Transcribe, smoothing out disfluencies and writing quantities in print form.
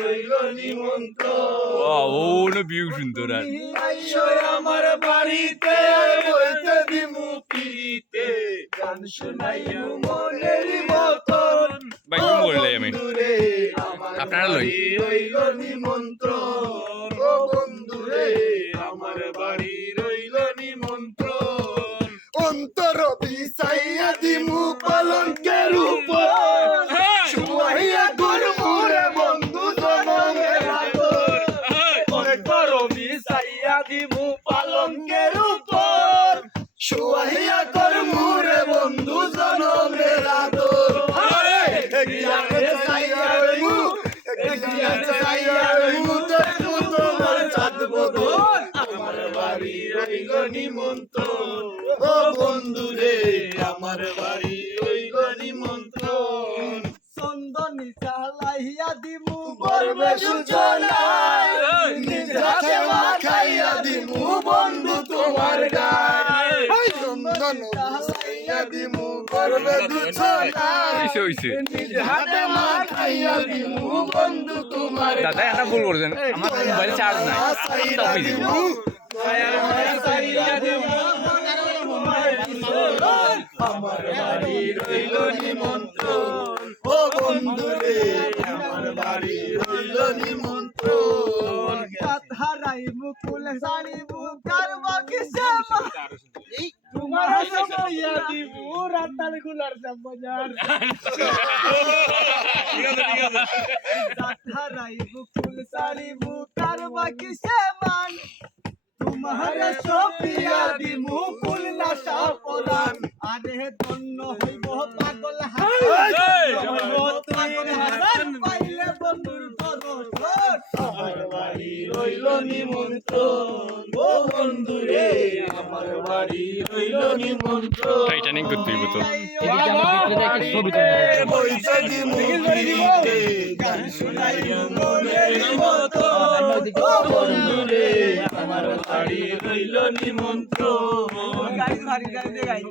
রইল নিমন্ত্রণ। ও না বিউ সুন্দর আর আইসো আমার বাড়িতে বলতে দিমু পিতে গান শোনাইমু মনের মতন। ভাই তুমি বললে আমি বন্ধুরে আমার আপনারা লই বাড়ি রইল নিমন্ত্রণ। ও বন্ধুরে আমার বাড়ি রইল নিমন্ত্রণ। অন্তর বিছাইয়া দিমু পালঙ্কের উপর শুয়াইয়া গুরমুরে বন্ধু জনমের আদর। অন্তর বিছাইয়া দিমু পালঙ্কের উপর শুয়াইয়া গুরমুরে বন্ধু জনমের আদর। একদিয়ারে চাইয়া রইমু একদিয়ারে চাইয়া রইমু দেখমু তোমার চাঁদ বদন। আমার বাড়ি রইল নিমন্ত্রণ। ও বন্ধুরে আমার বাড়ি রইল নিমন্ত্রণ। চন্দনী চালাইয়া দিমু গর্বে সূচনায় নিজ হাতে মাখাইয়া দিমু বন্ধু তোমার গায়ে। চন্দন চালাইয়া দিমু গর্বে সূচনায় হইছে হইছে নিজ হাতে মাখাইয়া দিমু বন্ধু তোমার দাদা গায়ে। এটা ভুল করছেন আমার মোবাইলে চার্জ নাই চাইয়া দিমু দয়ার মায়া চাইয়া দিমু আমার বাড়ি রইল নিমন্ত্রণ। ও বন্ধুরে আমার বাড়ি রইল নিমন্ত্রণ। হারাই মুকুল সারিবু কারবা কিসে তোমার সামাইয়া দিমু রাতাল গুলার বাজার। হারাই মুকুল সারিবু কারবা কিসে মান তোমার সপিয়া দিমু ফুল না সাপদান। আরে ধন্য হইব পাগল হাসান পাইলে বন্ধুর দর্শন। আমার বাড়ি রইল নিমন্ত্রণ। ও বন্ধুরে আমার বাড়ি রইল নিমন্ত্রণ। টাইটানিক করতে হইব তো বইসা দিমু পিতে গান শোনাইমু মনের মতন। ও বন্ধুরে আমার বাড়ি রইল নিমন্ত্রণ। গাড়ি গাড়ি গাড়ি গাড়ি